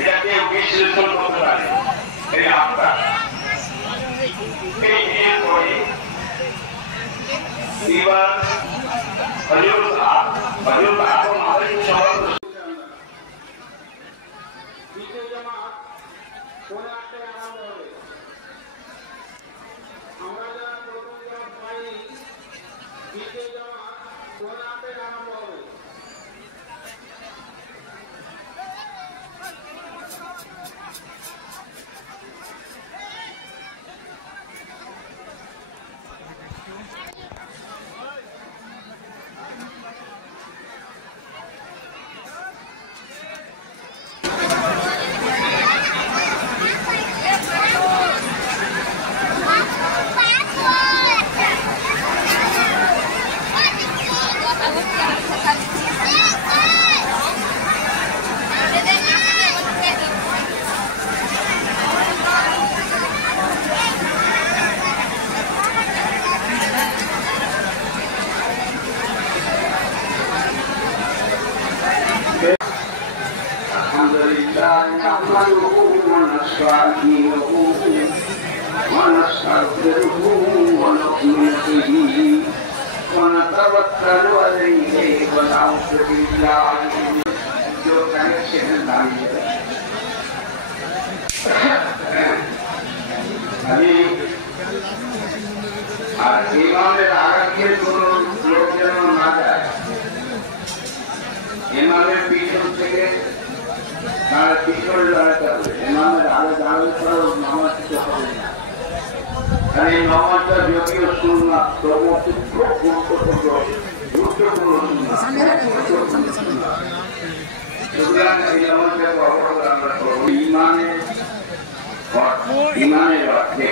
এটাকে বিশ্লেষণ করতে পারে এই আত্মা এরপরে এবার হযরত আদম আলাইহিস সালাম দ্বিতীয় জামাত কোন আটে আরম্ভ হবে। আমরা যারা প্রথম জামাত পাইনি দ্বিতীয় জামাত কোন আটে আরম্ভ হবে। Alhamdulillah, nahmaduhu wa nasta'inuhu wa nastaghfiruhu wa nu'minu bihi wa natawakkalu alayhi wa na'udhu billahi min shururi আর ইমামের আগে কোন লোক যেন না যায়, ইমামের পিছন থেকে তার পিছনে দাঁড়াতে হবে। ইমামের আগে দাঁড়ালে পরে নামাজ দিতে হবে না, কারণ এই নামাজটা যদিও সুন্নাত তবুও খুব গুরুত্বপূর্ণ সুতরাং এই নামাজটাকে অবহেলা আমরা করবো। ইমানের অর্থে